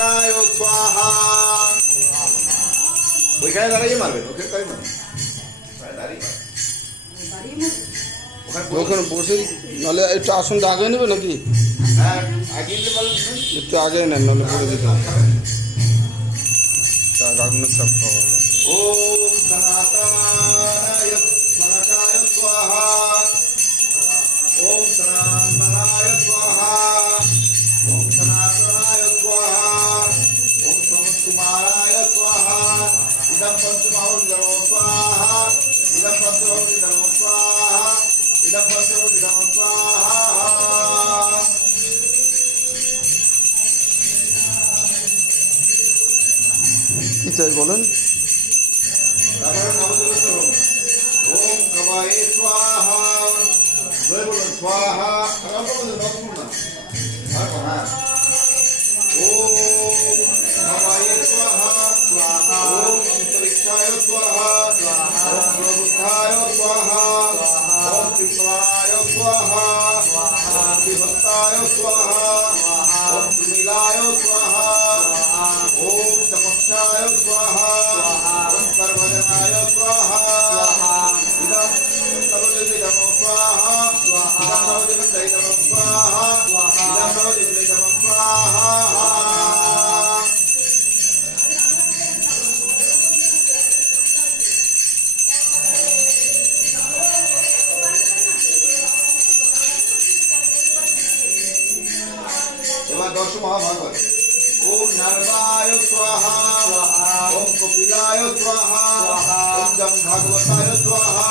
হিরণ্যায় স্বাহা। ওইখানে দাঁড়িয়ে মারবেন, ওখানে তাই মারবেন, দাঁড়িয়ে ওখানে বসে, নাহলে একটু আসনটা আগে নেবে নাকি? হ্যাঁ আগে নিতে পারবেন। একটু আগে নেন, নাহলে পড়ে দিতে হবে। আগুনের চাপ খাওয়া হলো। ওম সনাতনায় সনকায় স্বাহা। ওম সনাতনায় স্বাহা। ওম সনাতনায় স্বাহা। ওম সনৎকুমারায় স্বাহা। ইদম পঞ্চমাহুতিদম স্বাহা। ইদম পঞ্চমাহুতিদম স্বাহা। ইদম পঞ্চমাহুতিদম স্বাহা। কি চাই বলেন? ওম কবায়ে স্বাহা। জয় বলুন স্বাহা। হ্যাঁ। ওম কবায়ে স্বাহা। ওম অন্তরিক্ষায় স্বাহা। ওম প্রবুদ্ধায় স্বাহা। ওম কৃষ্ণায় স্বাহা। ওম বিভক্তায় স্বাহা। ওম সুনীলায় স্বাহা। ওম চমক্ষায় স্বাহা। ওম सर्वजनाय स्वाहा। इदं सर्वजनितं स्वाहा। इदं सर्वजनितं स्वाहा। इदं सर्वजनितं स्वाहा। এবার 10 মহাভাগবত। ओम नर्वाय स्वाहा। ओम कपिलाय स्वाहा। ओम जम भागवताय स्वाहा।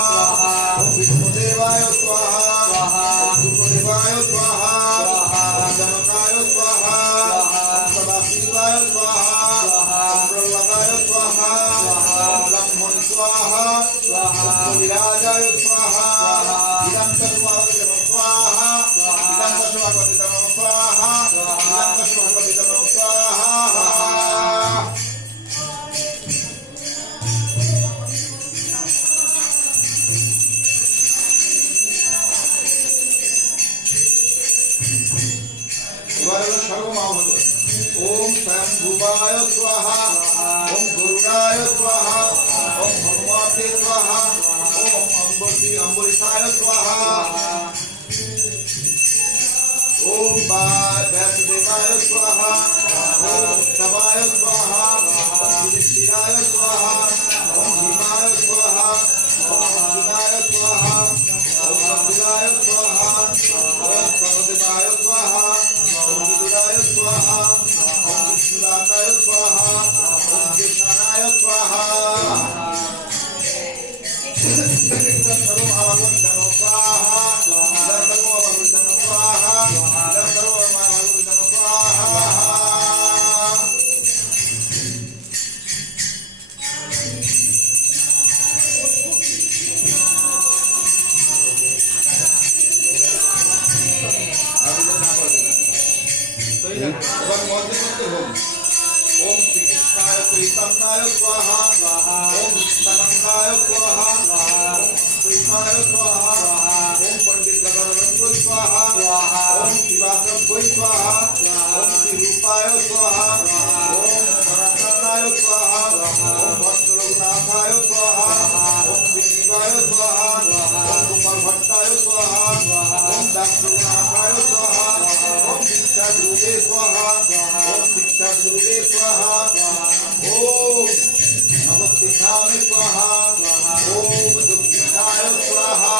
ओम विष्णुदेवाय स्वाहा। ओम सुखदेवाय स्वाहा। ओम जनकाय स्वाहा। ओम सदाशिवाय स्वाहा। ओम प्रह्लादाय स्वाहा। ओम ब्रह्मण स्वाहा। ओम कविराजाय स्वाहा। इदं तस्मात् स्वाहा। इदं तस्मात् स्वाहा। इदं तस्मात् स्वाहा। এবার হলো সর্বমহাভাগবত। ওম স্বয়ংভুবায় স্বাহা। ওম গরুড়ায় স্বাহা। ওম হনুমতে স্বাহা। ওম অম্বরীশায় স্বাহা। ओम व्यासदेवाय स्वाहा। ओम तवाय स्वाहा। ओम युधिष्ठिराय स्वाहा। ओम भीमाय स्वाहा। ओम अर्जुनाय स्वाहा। ओम कपिलाय स्वाहा। ओम सहदेवाय स्वाहा। ओम विदुराय स्वाहा। ओम विष्णुदाताय स्वाहा। ओम कृष्णाय स्वाहा। सर्वभागवतं स्वाहा। सर्वभागवतं स्वाहा। सर्वभागवतं स्वाहा। এবার মন্ত্র করতে হোম। ओम श्री कृष्णाय चैतन्याय स्वाहा। ओम नित्यानंदाय स्वाहा। ओम कृष्णाय स्वाहा। ओम पंडित गदाधर स्वाहा। ओम शिवासव स्वाहा। ओम श्री रूपाय स्वाहा। ओम सनातनाय स्वाहा। ओम भक्त रघुनाथाय स्वाहा। ओम श्रीनिवाय स्वाहा। ओम कुमार भट्टाय स्वाहा। ओम दास रघुनाथाय स्वाहा। ओम शिक्षा गुरुवे स्वाहा। ओम शिक्षा गुरुवे स्वाहा। ओम नमस्तेशाय स्वाहा। ओम दुःखिताय स्वाहा।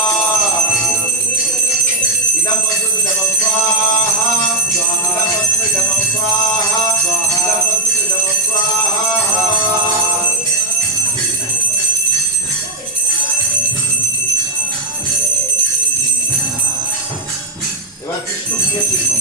इदं पञ्चदशं स्वाहा। इदं पञ्चदशं स्वाहा। इदं पञ्चदशं स्वाहा। এবার কৃষ্ণ প্রিয় কৃষ্ণ।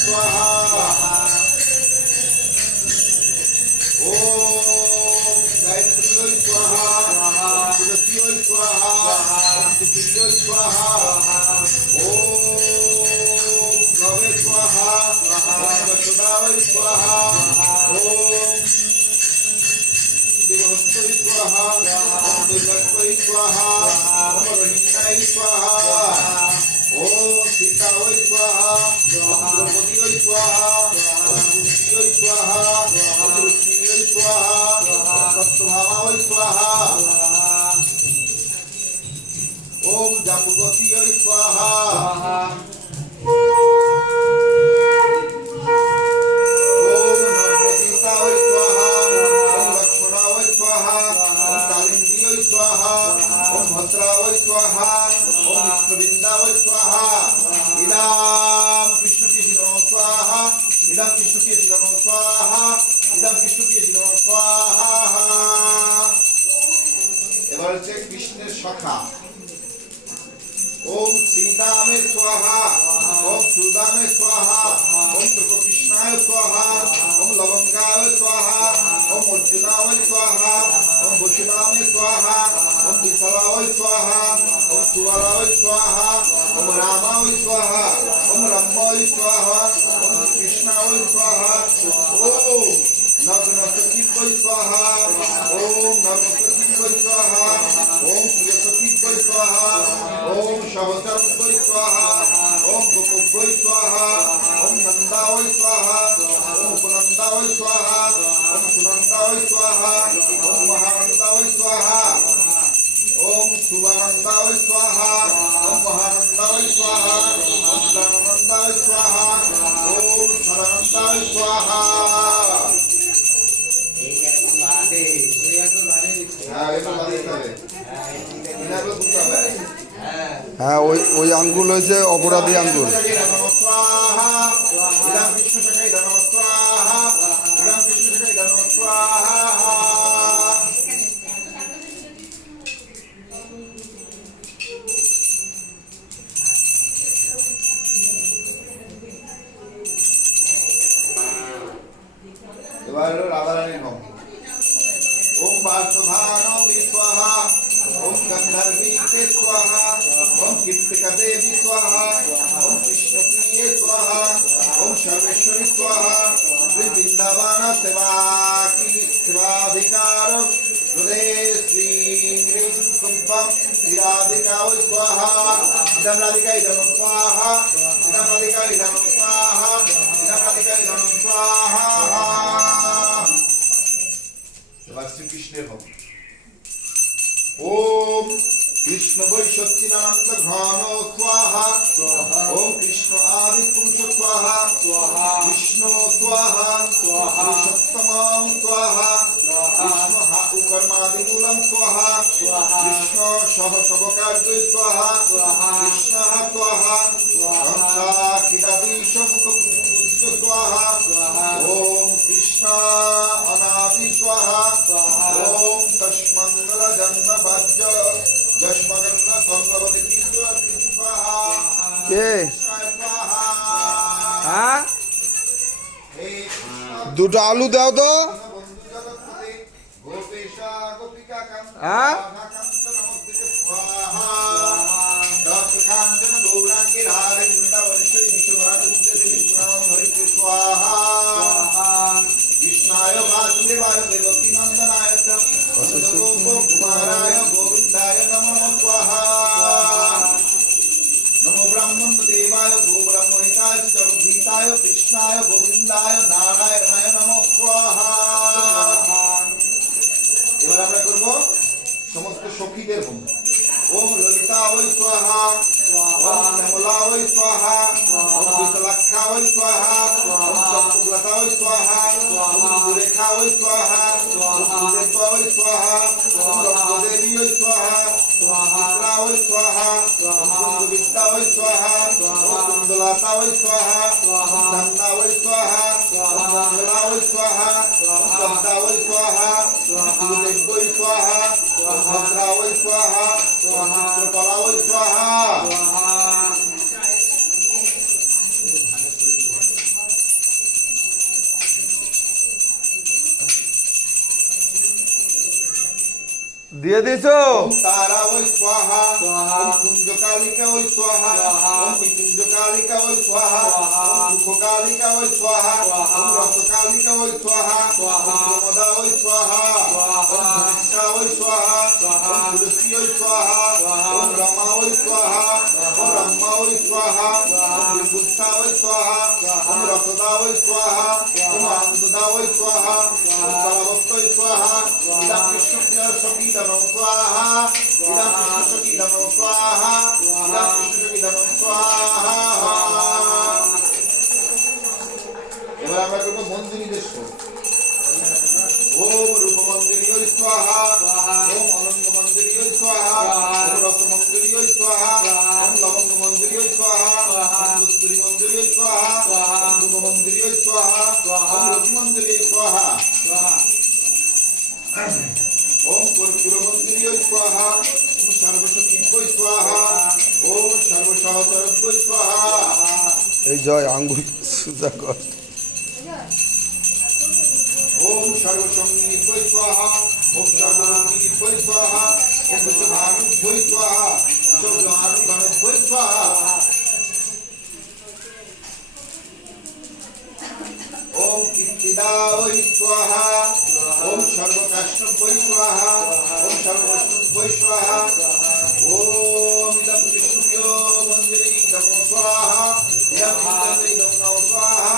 स्वाहा ओम गायत्री स्वाहा ओम तुलसी स्वाहा ओम तुलसी स्वाहा ओम गवे स्वाहा ओम वसुदाय स्वाहा ओम देवहस्तै स्वाहा ओम देवहस्तै स्वाहा ओम रोहिण्याय स्वाहा ओम सीताय स्वाहा ओम द्रौपदीय स्वाहा ओम कुन्तीय स्वाहा ओम रुक्मिणीय स्वाहा ओम सत्यभामाय स्वाहा ओम जाम्बुवतीय स्वाहा ओम नवनीताय स्वाहा ओम लक्ष्मणाय स्वाहा ओम कालिंदीय स्वाहा ओम भद्राय स्वाहा ओम विष्णुविंदाय स्वाहा इदं कृष्णकेशी नमः स्वाहा इदं कृष्णकेशी नमः स्वाहा इदं कृष्णकेशी नमः स्वाहा এবার হচ্ছে কৃষ্ণের সখা ओम श्रीदामे स्वाहा ओम सुदामे स्वाहा ओम कृष्णाय स्वाहा ओम लवंगाय स्वाहा ओम अर्जुनाय स्वाहा ओम भूषणाय स्वाहा ओम विशालाय स्वाहा ओम सुवराय स्वाहा ओम रामाय स्वाहा ओम रम्याय स्वाहा ओम कृष्णाय स्वाहा ओम नग्नसखीत्वै स्वाहा ओम नग्नसखीत्वै स्वाहा ओम प्रियसखीत्वै स्वाहा ओम सहचरत्वै स्वाहा ओम गोपभ्यै स्वाहा ओम नन्दाय स्वाहा ओम उपनन्दाय स्वाहा ओम सुनन्दाय स्वाहा ओम महानन्दाय स्वाहा ओम सुवानन्दाय स्वाहा ओम महानन्दाय स्वाहा ओम ज्ञानानन्दाय स्वाहा ओम सदानन्दाय स्वाहा হ্যাঁ ওই আঙ্গুল হয়েছে অপরাধী আঙ্গুল। এবার হলো রাধারানীর হোম ओम वासुधानो स्वाहा ओम गंधर्वी स्वाहा ओम कीर्तिका देवी स्वाहा ओम विष्णुप्रिये स्वाहा ओम सर्वेश्वरी स्वाहा श्री वृंदावन सेवाधिकार हृदय श्री सुंपम राधिका स्वाहा इदं राधिका इदं स्वाहा इदं राधिका इदं स्वाहा इदं राधिका इदं स्वाहा श्री कृष्ण ओम कृष्ण वै सच्चिदानंद घन स्वाहा ओम कृष्ण आदि पुरुष स्वाहा कृष्ण स्वाहा पुरुषोत्तम स्वाहा कृष्ण कर्मादिमूलम स्वाहा कृष्ण सह सर्वकार्य स्वाहा कृष्ण स्वाहा स्वाहा ओम कृष्ण अनादि स्वाहा ओम तस्मंगल जन्म भज्य यस्मगन्न संगवति स्वाहा কে হ্যাঁ দুটো আলু দাও তো। गोपेशा गोपिका হ্যাঁ कांचन गौरांगी राधे वृंदावनेश्वरी विश्वभारती देवी पुराण हरि स्वाहा कृष्णाय वासुदेवाय देवकी नंदनाय च कुमाराय गोविंदाय नमो स्वाहा नमो ब्राह्मण देवाय गो ब्राह्मणिकाय जगद्गीताय कृष्णाय गोविंदाय नारायणाय नमो स्वाहा এবার আমরা করব সমস্ত সখীদের হোম ओम ललिता वै स्वाहा ओम कमला वै स्वाहा ओम विशालाक्षा वै स्वाहा ओम चंपकलता वै स्वाहा ओम सुरेखा वै स्वाहा ओम सुदेवा वै स्वाहा ओम रंगदेवी वै स्वाहा ओम चित्रा वै स्वाहा ओम कुंदविद्या वै स्वाहा ओम कुंदलता वै स्वाहा ओम धन्ना वै स्वाहा ओम मंगला वै स्वाहा ओम पद्मा वै स्वाहा ओम कुलदेव वै स्वाहा ओम भद्रा वै स्वाहा चित्रकला वै स्वाहा দিয়ে দিয়েছো? ওম তারা ওই স্বাহা, ওম কুঞ্জকালিকা ওই স্বাহা, ওম নিকুঞ্জকালিকা ওই স্বাহা, ওম মুখকালিকা ওই স্বাহা, ওম রসকালিকা ওই স্বাহা, ওম প্রমদা ওই স্বাহা, ওম ধনিষ্ঠা ওই স্বাহা, ওম তুলসী ওই স্বাহা, ওম রমা ওই স্বাহা, ওম রম্মা ওই স্বাহা, ওম বিভূষা ওই স্বাহা, ওম রসদা ওই স্বাহা, ওম আনন্দদা ওই স্বাহা, ওম কলভক্ত ওই স্বাহা, ইদা কৃষ্ণ প্রিয় সখীদনম স্বাহা, ইদা কৃষ্ণ সখীদনম স্বাহা, ইদা কৃষ্ণ সখীদনম স্বাহা। এবার আমরা করবো মঞ্জুরি দেশ। ওম রূপ মঞ্জুরি ওই স্বাহা, ওম অনঙ্গ মঞ্জুরি ওই স্বাহা, ওম রস মঞ্জুরি ওই স্বাহা, ওম লবঙ্গ মঞ্জুরি ওই স্বাহা, ওম কস্তুরী মঞ্জুরি ওই স্বাহা, ওম ধূম মঞ্জুরি ওই স্বাহা, ওম রতি মঞ্জুরি ওই স্বাহা, ওম কর্পূর মঞ্জুরি ওই স্বাহা, ওম সর্বশক্তিভ্যৈ স্বাহা, ওম সর্বসহচরভ্যৈ স্বাহা। এই জয় আঙ্গুল সুজা কর। ওম সর্বসঙ্গীভ্যৈ স্বাহা, ওম সর্বরঙ্গীভ্যৈ স্বাহা, ওম বিশ্বভানুভ্যৈ স্বাহা, বিশ্বভানুগণভ্যৈ স্বাহা। ওম কীর্তিদা ওই স্বাহা, ওম সর্বকাষ্ণভ্যৈ স্বাহা, ওম সর্ববৈষ্ণভ্যৈ স্বাহা, ওম ইদম বিষ্ণুভ্যো মঞ্জুরি ইদম স্বাহা, ইদম মঞ্জুরি ইদম নমঃ স্বাহা,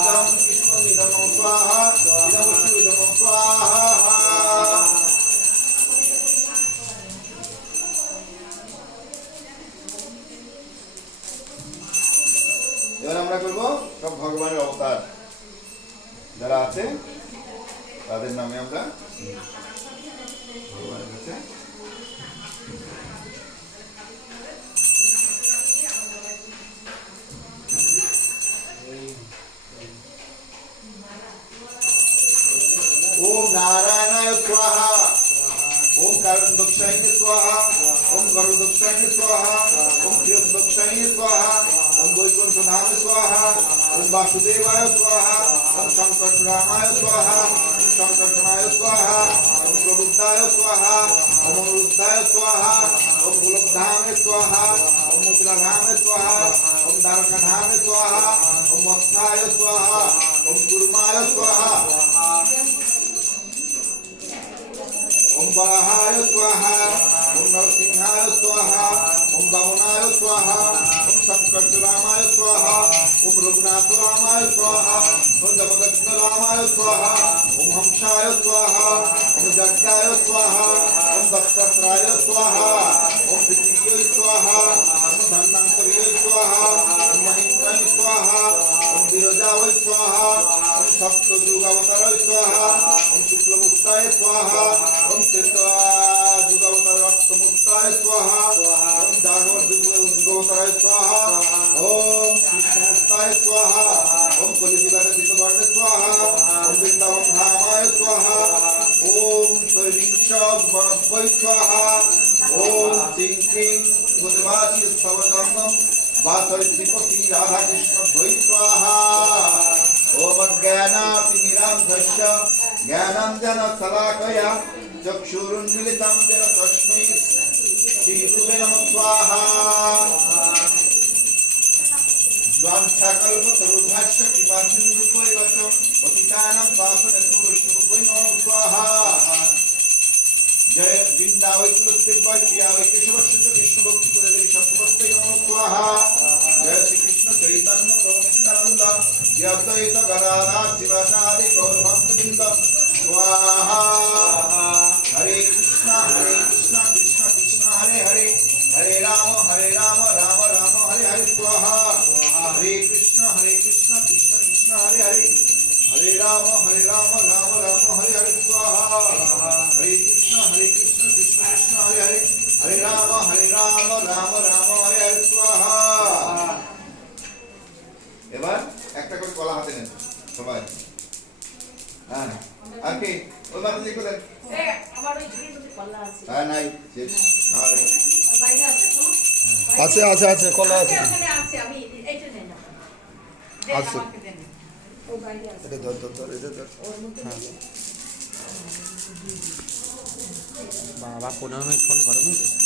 ইদম কৃষ্ণ ইদম নমঃ স্বাহা, ইদম বিষ্ণু ইদম নমঃ স্বাহা। এবার আমরা করব সব ভগবানের অবতার যারা আছে তাদের নামে আমরা ভগবানের কাছে ওম নারায়ণায় স্বাহা, ওম কারণদক্ষায় স্বাহা, ওম গরুদক্ষায় স্বাহা, ওম প্রিয়দক্ষায় স্বাহা, ওম বৈকুণ্ঠধামে স্বাহা, ওম বাসুদেবায় স্বাহা, ওম সংকর্ষণায় স্বাহা, ওম সংকর্ষণায় স্বাহা, ওম প্রবুদ্ধায় স্বাহা, ওম অমরুদ্ধায় স্বাহা, ওম গোলকধামে স্বাহা, ওম মথুরাধামে স্বাহা, ওম দ্বারকাধামে স্বাহা, ওম মত্থায় স্বাহা, ওম কুর্মায় স্বাহা, ওম বরাহায় স্বাহা, ওম নরসিংহায় স্বাহা, ওম বামনায় স্বাহা, ওম সংকর্ষরামায় স্বাহা, ওম রঘুনাথরামায় স্বাহা, ওম জমদগ্নরামায় স্বাহা, ওম হংসায় স্বাহা, ওম যজ্ঞায় স্বাহা, ওম দত্তাত্রায় স্বাহা, ওম পৃথিবীয় স্বাহা, ওম ধন্বন্তরীয় স্বাহা, ওম মহিন্দ্রায় স্বাহা, ওম বিরজায় স্বাহা, ওম সপ্তযুগাবতারায় স্বাহা, ওম শুক্লমুক্তায় স্বাহা, ওম যুগাবতার রক্তমুক্তায় স্বাহা, ওম জাগর যুগাবতারায় স্বাহা, ওম কৃষ্ণমুক্তায় স্বাহা, ওম কলিযুগাতীতবর্ণে স্বাহা, ওম বৃন্দাবন ধামায় স্বাহা, ওম ত্রৈবিংশ বৈ স্বাহা, ওম চিং ক্রিং গোদবাচী স্থবজঙ্গম বাসয় শ্রীপতি রাধাকৃষ্ণ ভৈ স্বাহা। ওম অজ্ঞানাতিমিরান্ধস্য জ্ঞানাঞ্জন শলাকয়া চক্ষুरुन्मिलितं येन तस्मै श्रीगुरुवे नमः स्वाहा। वाञ्छाकल्पतरुभ्यश्च कृपासिन्धुभ्यैव च पतितानां पावनेभ्यो वैष्णवेभ्यो नमः स्वाहा। जय वृन्दावै तुलसीदेवाय प्रियावै केशवस्य च विष्णुभक्तिदेवी सत्त्ववत्यै नमः स्वाहा। जय श्रीकृष्ण चैतन्य प्रभु नित्यानन्द श्री अद्वैत गदाधर शिवासादि गौरभक्तवृन्द स्वाहा। हरे कृष्ण कृष्ण कृष्ण हरे हरे, हरे राम राम राम हरे हरे स्वाहा। हरे कृष्ण कृष्ण कृष्ण हरे हरे, हरे राम राम राम हरे हरे स्वाहा। हरे कृष्ण कृष्ण कृष्ण हरे हरे, हरे राम राम हरे हरे स्वाहा। এবার একটা করে কলা হাতে নেন সবাই। হ্যাঁ আর কি ওই মাথায় দেখো দেন। আমার ওই ঝুড়ির মধ্যে কলা আছে। হ্যাঁ নাই শেষ। হ্যাঁ বাইরে আছে তো? আছে আছে আছে কলা আছে। ওখানে আছে, আমি এইটা নেন না। দেন আছে। আমাকে দেন। ও বাইরে আছে। এটা ধর ধর ধর এটা ধর। ওর মধ্যে হ্যাঁ। বাবা 15 মিনিট ফোন করো বুঝলি